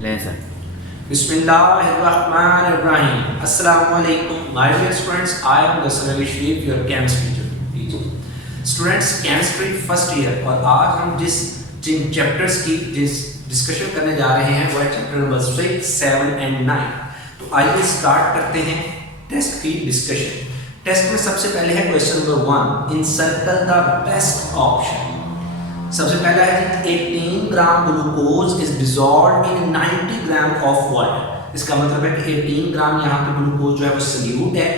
Lesson. Bismillahirrahmanirrahim. Assalamu alaikum. My dear students, I am Dasar Ali Sharif, your chemistry teacher. Students, chemistry first year और आज हम जिन chapters की discussion करने जा रहे हैं वो है चैप्टर नंबर 6, 7 and 9. तो आइए स्टार्ट करते हैं टेस्ट की डिस्कशन. टेस्ट में सबसे पहले है question number 1. Encircle the best option. सबसे पहला है कि 18 gram glucose is dissolved in 90 gram of water. इसका मतलब है कि 18 ग्राम यहाँ पे ग्लूकोज जो है वो सॉल्यूट है,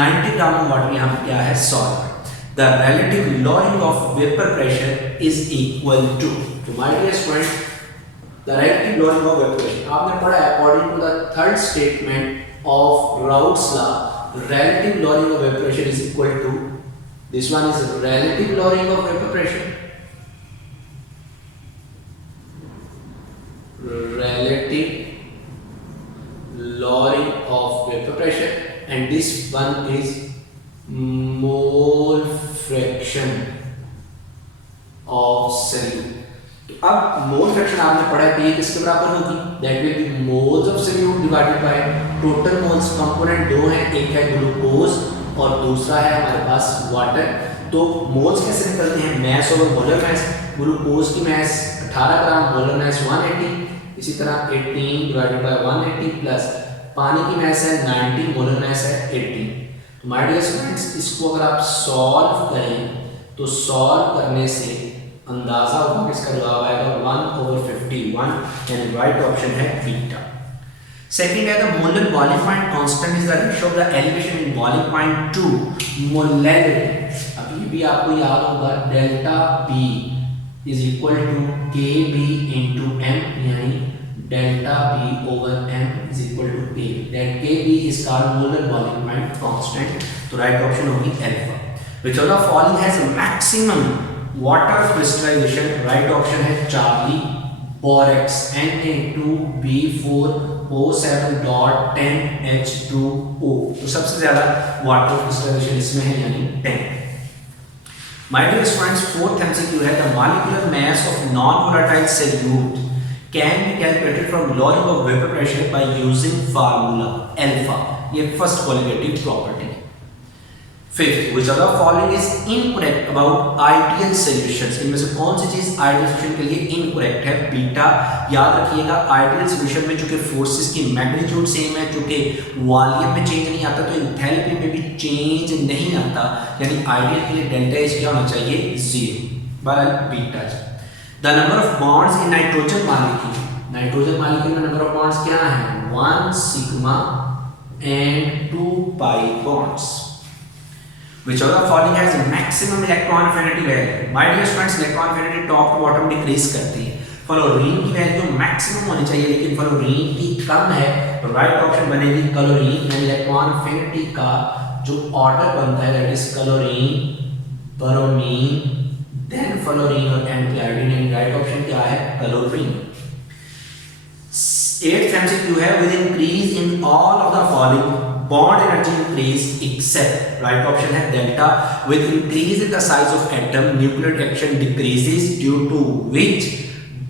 90 ग्राम वाटर यहाँ पे क्या है, solvent. The relative lowering of vapour pressure is equal to. तो my dear student, the relative lowering of vapour pressure आपने पढ़ा है according to the third statement of Raoult's law. Relative lowering of vapour pressure is equal to, this one is relative lowering of vapour pressure, relative lowering of vapor pressure, and this one is mole fraction of solute. तो अब mole fraction आपने पढ़ा है कि ये किसके बराबर होगी, that will be moles of solute divided by total moles. Component दो हैं, एक है ग्लूकोज और दूसरा है हमारे पास वाटर. तो मोल्स कैसे निकलते हैं, mass over molar mass. Glucose की मैस 18 ग्राम, मोलर मैस 180. इसी तरह 18 डिवाइडेड बाय 180 प्लस पानी की मैस है 90, मोलर मैस है 80. तो माय डियर स्टूडेंट्स, इसको अगर आप सॉल्व करें तो सॉल्व करने से अंदाजा होगा कि इसका जवाब आएगा 1/51, यानी राइट ऑप्शन है बीटा. सेकंड है the molar boiling point constant is the ratio of the elevation in boiling point to molarity. अब ये भी आपको याद होगा, delta b is equal to Kb into m, यानी delta B over m is equal to K. That Kb is called molar boiling point constant. तो right option होगी alpha. Which of the following has maximum water crystallization? Right option है Charlie. Borax Na2B4O7.10H2O. तो सबसे ज्यादा water crystallization इसमें है, यानी 10. My dear students, fourth MCQ है the molecular mass of non-volatile solute can be calculated from lowering of vapor pressure by using formula alpha. ये first qualitative property. Fifth, which of the following is incorrect about ideal solutions? इनमें से कौन सी चीज ideal solution के लिए incorrect है? Beta. याद रखिएगा, ideal solution में चूंकि forces की magnitude सेम है, चूंकि वॉल्यूम में चेंज नहीं आता, तो एंथैल्पी में भी चेंज नहीं आता, यानी आइडियल के लिए डेल्टा एच क्या होना चाहिए, 0 बराबर beta. The number of bonds in nitrogen molecule. Nitrogen molecule में नंबर ऑफ बॉन्ड्स क्या है, 1 sigma and 2 pi bonds. Which of the following has maximum electron affinity value? My dear students, electron affinity top to bottom decrease करती है. Fluorine की value maximum होनी चाहिए, लेकिन fluorine की कम है, तो राइट ऑप्शन बनेगी क्लोरीन. यानी इलेक्ट्रॉन अफिनिटी का जो ऑर्डर बनता है that is chlorine, bromine, then fluorine और एंटीआयोडीन. यानी राइट ऑप्शन क्या है, क्लोरीन. 8th MCQ है with increase in all of the following bond energy increase except, right option है delta. With increase in the size of atom, nuclear action decreases due to which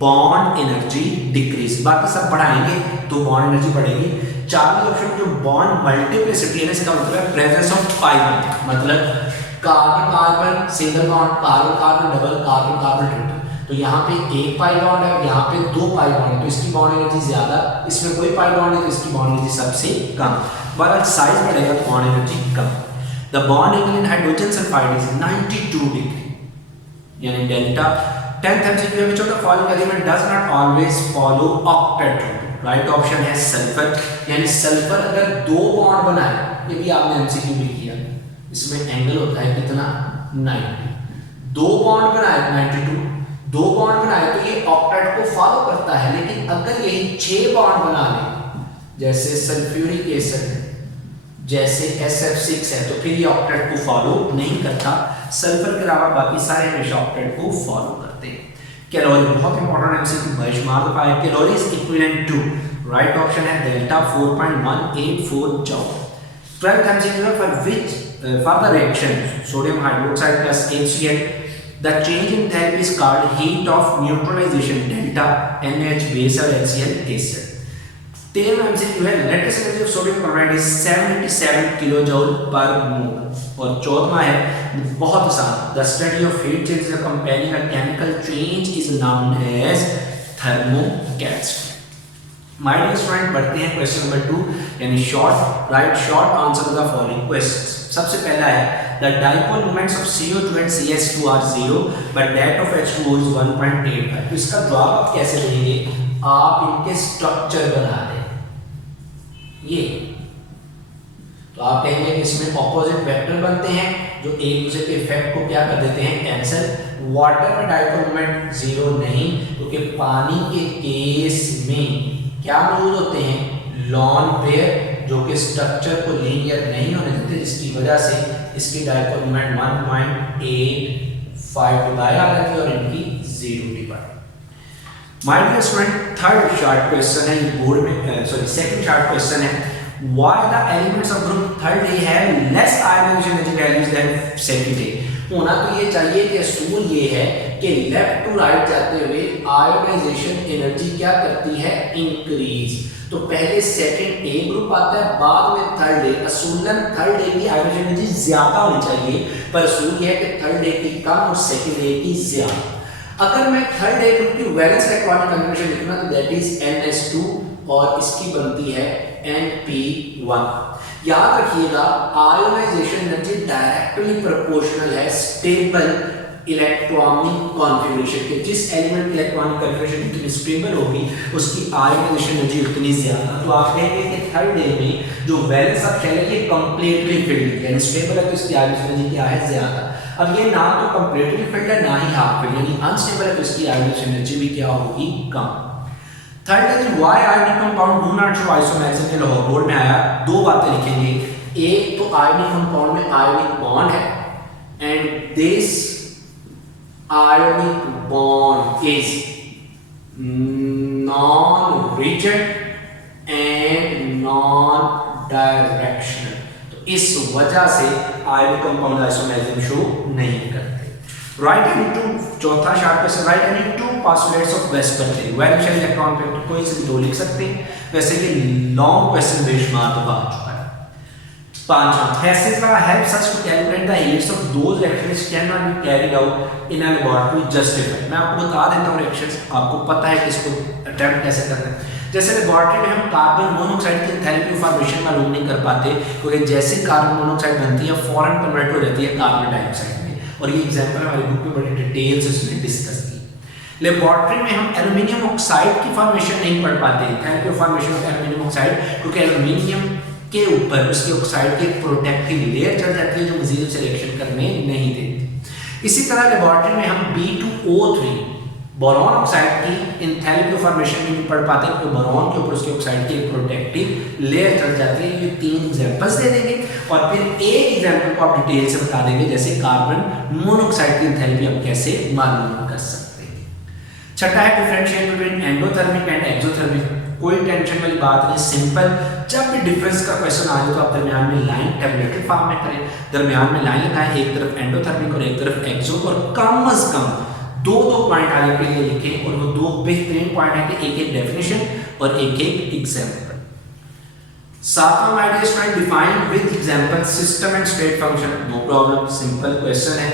bond energy decrease. बाकी सब बढ़ाएंगे तो bond energy बढ़ेगी. Charlie option जो bond multiplicity है, इसका मतलब है presence of pi bond, मतलब carbon carbon single bond, carbon carbon double, carbon carbon triple. तो यहाँ पे एक पाई बॉन्ड है, यहाँ पे 2 पाई बॉन्ड है, तो इसकी बॉन्ड एनर्जी ज्यादा, इसमें कोई पाई बॉन्ड है तो इसकी बॉन्ड एनर्जी सबसे कम. बट साइज बढ़ेगा तो bond energy come. The bond angle in hydrogen sulphide is 92 degree, यानी delta. 10th MCQ which of the following element does not always follow octet rule? Right option है sulphur. यानी sulphur अगर 2 bond बनाए, ये भी आपने MCQ में किया, इसमें एंगल होता है कितना, 90. 2 बॉन्ड बनाए 92, 2 बॉन्ड बनाए तो ये ऑक्टेट को फॉलो करता है. लेकिन अगर यही 6 बॉन्ड बना ले, जैसे सल्फ्यूरिक एसिड, जैसे SF6 है, तो फिर ये ऑक्टेट को फॉलो नहीं करता. सल्फर के अलावा बाकी सारे हमेशा ऑक्टेट को फॉलो करते हैं. कैलोरी बहुत इंपॉर्टेंट MCQ, बेंचमार्क का है. Calorie is equivalent to, right option है delta 4.184 joule. 12th MCQ for which for the reaction sodium hydroxide plus HCl The change in enthalpy is called heat of neutralization delta NH base or HCl acid. 13वां MCQ है lattice energy of sodium chloride is 77 kilojoule per mole. और 14वां है बहुत आसान, the study of heat change comparing a chemical change is known as thermochemistry. My dear student, बढ़ते हैं question number 2 यानी short write short answer to the following questions. सबसे पहला है the dipole moments of CO2 and CH2 are 0 but that of H2O is 1.85। तो इसका जवाब आप कैसे देंगे? आप इनके स्ट्रक्चर बना दें ये, तो आप कहेंगे कि इसमें ऑपोजिट वेक्टर बनते हैं जो एक दूसरे के इफेक्ट को क्या कर देते हैं, कैंसिल। वाटर में डाइपोल मोमेंट 0 नहीं, क्योंकि पानी के केस में क्या मौजूद होते हैं, लॉन पेयर, जो कि स्ट्रक्चर को लीनियर नहीं होने देते, जिसकी वजह से इसकी डाइपोल मोमेंट 1.85 डिवाइड आ जाती है और इनकी 0 divide. My dear student, third short question है ये बोर्ड में, सेकंड शॉर्ट क्वेश्चन है, why the elements of group third A have less ionization energy values than second A. होना तो ये चाहिए कि असूल ये है कि लेफ्ट टू राइट जाते हुए आयोनाइजेशन एनर्जी क्या करती है, इंक्रीज। तो पहले सेकंड ए ग्रुप आता है, बाद में थर्ड ए। असूलन थर्ड ए की आयोनाइजेशन एनर्जी ज्यादा होनी चाहिए, पर असूल ये है कि थर्ड ए की कम और सेकंड ए की ज्यादा। अगर मैं थर्ड ए ग्रुप की वैलेंस इलेक्ट्रॉनिक कन्फर्मेशन लिखूंगा तो दैट इज NS2 और इसकी बनती है NP1। याद रखिएगा आयोनाइजेशन एनर्जी डायरेक्टली प्रोपोर्शनल है स्टेबल इलेक्ट्रॉनिक कॉन्फ़िगरेशन के। जिस एलिमेंट की इलेक्ट्रॉनिक कॉन्फ़िगरेशन जितनी स्टेबल होगी उसकी आयोनाइजेशन एनर्जी उतनी ज्यादा। तो आप कहेंगे कि थर्ड ए में जो वैलेंस आप कहेंगे कंप्लीटली फिल्ड यानी स्टेबल है, तो इसकी आयोनाइजेशन एनर्जी क्या है, ज्यादा। अब ये ना तो कंप्लीटली फिल्ड है ना ही हाफ फिल्ड यानी अनस्टेबल है, तो इसकी आयोनाइजेशन एनर्जी भी क्या होगी, कम। थर्ड है why ionic compound do not show isomerism के लॉ। बोर्ड में आया, दो बातें लिखेंगे, एक तो आयोनिक कंपाउंड में आयोनिक बॉन्ड है and this ionic bond is non rigid and non directional. तो इस वजह से आयोनिक कंपाउंड आइसोमेरिज्म शो नहीं करते। राइट एनी टू, चौथा short question, right any two postulates of VSEPR theory. वैलेंशियल electron pair तो कोई से भी दो लिख सकते हैं, वैसे कि लॉन्ग क्वेश्चन बेशुमार तो आ चुका है। पांचवा, Hessisra helps us to calculate the heats of those reactions which cannot be carried out in a laboratory justified। मैं आपको बता देता हूँ रिएक्शंस, आपको पता है कि इसको अटेम्प्ट कैसे करना है। जैसे लेबोरेटरी में हम कार्बन मोनोऑक्साइड की एंथैल्पी फॉर्मेशन मालूम नहीं कर पाते, क्योंकि जैसे कार्बन मोनोऑक्साइड बनती है फौरन कन्वर्ट हो जाती है कार्बन डाइऑक्साइड में, और ये एग्जांपल हमारे बुक में बड़ी डिटेल से उसने डिस्कस की। लेबोरेटरी में हम एल्युमिनियम ऑक्साइड की फॉर्मेशन नहीं पढ़ पाते, enthalpy formation of aluminium oxide, क्योंकि एल्युमिनियम के ऊपर उसके ऑक्साइड की प्रोटेक्टिव लेयर चढ़ जाती है जो मजीद उसे रिएक्शन करने नहीं देती। इसी तरह लेबोरेटरी में हम B2O3 बोरॉन ऑक्साइड की एंथैल्पी फॉर्मेशन में नहीं पढ़ पाते, क्योंकि बोरॉन के ऊपर उसके ऑक्साइड की प्रोटेक्टिव लेयर चढ़ जाती है। ये तीन एग्जांपल्स दे देंगे और फिर एक एग्जांपल को आप डिटेल से बता देंगे, जैसे कार्बन मोनोऑक्साइड की एंथैल्पी हम कैसे मालूम कर सकते हैं। छठा है differentiate between endothermic and exothermic. कोई टेंशन वाली बात नहीं, सिंपल। जब भी डिफरेंस का क्वेश्चन आ जाए तो आप दरमियान में लाइन टेबलेटेड फॉर्म में करें, दरमियान में लाइन लगाएं, एक तरफ एंडोथर्मिक और एक तरफ एक्सो, और कम से कम दो पॉइंट आगे के लिए लिखें, और वो दो बेहतरीन पॉइंट है कि एक डेफिनेशन और एक एग्जांपल। सातवां my dear student, define with example system and state function. No problem, simple question है,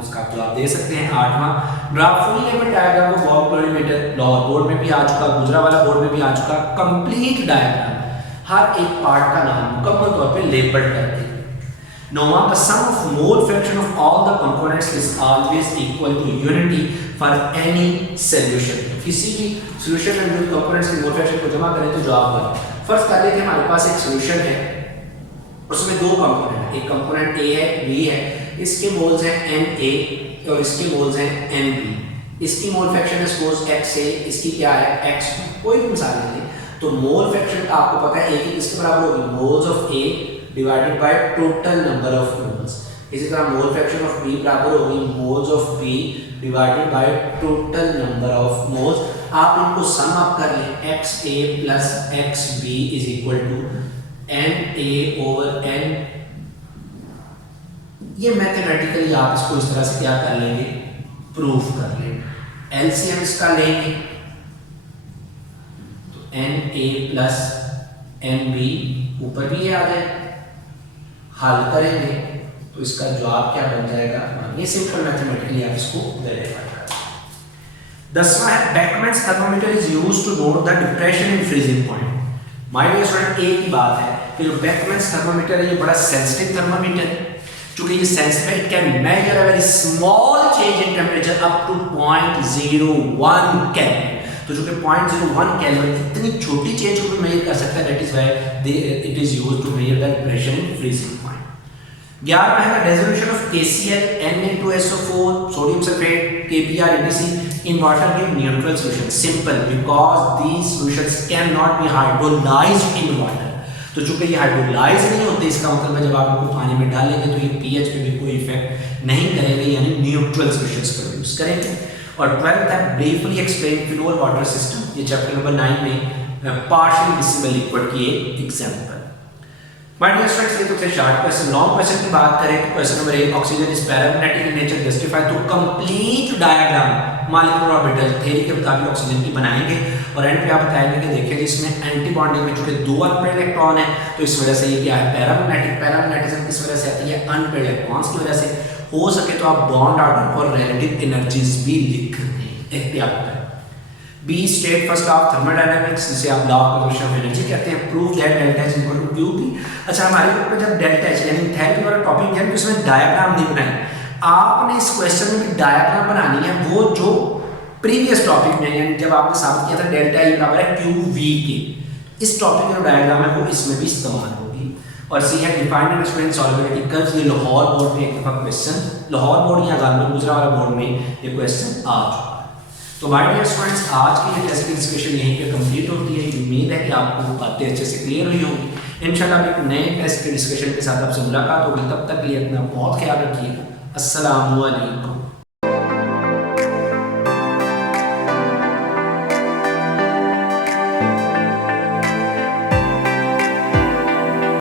उसका आप जवाब दे सकते हैं। आठवां, draw full level diagram of बॉल क्लोरीमीटर। लाहौर बोर्ड में भी आ चुका, गुजरावाला बोर्ड में भी आ चुका। कंप्लीट डायग्राम, हर एक पार्ट का नाम मुकम्मल तौर पे लेबल करके। नौवां, the sum of mole fraction of all the components is always equal to unity for any solution. किसी भी सॉल्यूशन में जो कंपोनेंट्स की मोल फ्रैक्शन को जमा करें तो जवाब बने। फर्स्ट कर लेते हैं, हमारे पास एक सॉल्यूशन है, उसमें दो कंपोनेंट है, एक कंपोनेंट A है, B है, इसके मोल्स हैं Na और इसके मोल्स हैं Nb। इसकी मोल फ्रैक्शन है सपोज XA, इसकी क्या है X2। कोई भी मिसाल ले तो मोल फ्रैक्शन का आपको पता है A की किसके बराबर होगी, moles of A divided by total number of moles. इसी तरह मोल फ्रैक्शन ऑफ B बराबर होगी moles of B divided by total number of moles. आप इनको सम अप कर लें, XA plus XB is equal to Na over N। ये mathematically आप इसको इस तरह से क्या कर लेंगे, प्रूफ कर लेंगे। एलसीएम इसका लेंगे तो Na+NB ऊपर भी ये आ जाए, हल करेंगे तो इसका जवाब क्या बन जाएगा, ये सिंपल मैथमेटिकली आप इसको वेरीफाई कर। 10वां है Beckmann's thermometer is used to note the depression in freezing point. My dear student, एक ही बात है कि जो बेकमैन्स थर्मोमीटर है ये बड़ा सेंसिटिव थर्मोमीटर है। चूंकि ये सेंसिटिव है, it can measure a very small change in temperature up to 0.01 Kelvin. तो जो कि 0.01 केल्विन इतनी छोटी चेंज को भी मेजर कर सकता है, that is why it is used to measure the depression in freezing point. 11वां है resolution of KCl, Na2SO4, sodium sulphate, KBr, etc in water give neutral solution. Simple, because these solutions cannot be hydrolyzed in water. तो चूंकि ये hydrolyse नहीं होते, इसका मतलब है जब आप इनको पानी में डालेंगे तो ये pH पे भी कोई इफेक्ट नहीं करेंगे, यानी न्यूट्रल सॉल्यूशंस प्रोड्यूस करेंगे। और 12th है briefly explain phenol water system, ये चैप्टर नंबर 9 में पार्शियली मिसिबल लिक्विड की एक एग्जांपल। माय डियर स्टूडेंट्स, ये तो थे शॉर्ट क्वेश्चन। लॉन्ग क्वेश्चन की बात करें तो question number 1, oxygen is paramagnetic in nature, justify through complete diagram molecular orbital theory के मुताबिक ऑक्सीजन की बनाएंगे और एंड पे आप बताएंगे कि देखिए जिसमें एंटी बॉन्डिंग में चूंकि 2 अनपेयर्ड इलेक्ट्रॉन है तो इस वजह से ये क्या है, पैरामैग्नेटिक। पैरामैग्नेटिज्म किस वजह से आती है, अनपेयर्ड इलेक्ट्रॉन्स की वजह से। हो सके तो आप बॉन्ड ऑर्डर और रिलेटिव एनर्जीज भी लिख दें, एहतियात करें। B state first of thermodynamics, जिसे आप law of conservation of energy कहते हैं, prove that delta is equal to QB. अच्छा, हमारे ग्रुप में जब डेल्टा एच यानी थेरेपी वाला टॉपिक है, उसमें डायग्राम नहीं बनाए। आपने इस क्वेश्चन में डायग्राम बनानी है वो जो प्रीवियस टॉपिक में, यानी जब आपने साबित किया था डेल्टा ई बराबर है क्यूवी के, इस टॉपिक का जो डायग्राम है वो इसमें भी इस्तेमाल होगी। और सी है defined and explain solubility curves, ये लाहौर बोर्ड में एक दफा क्वेश्चन, लाहौर बोर्ड या गालिबन गुजरा वाला बोर्ड में ये क्वेश्चन आ चुका है। तो माय डियर स्टूडेंट्स, आज की ये टेस्ट की डिस्कशन यहीं पे कंप्लीट होती है। उम्मीद है कि आपको बातें अच्छे से क्लियर हुई होंगी। इंशाल्लाह एक नए टेस्ट के डिस्कशन के साथ आपसे मुलाकात होगी। तब तक के लिए अपना बहुत ख्याल रखिएगा। अस्सलामु अलैकुम।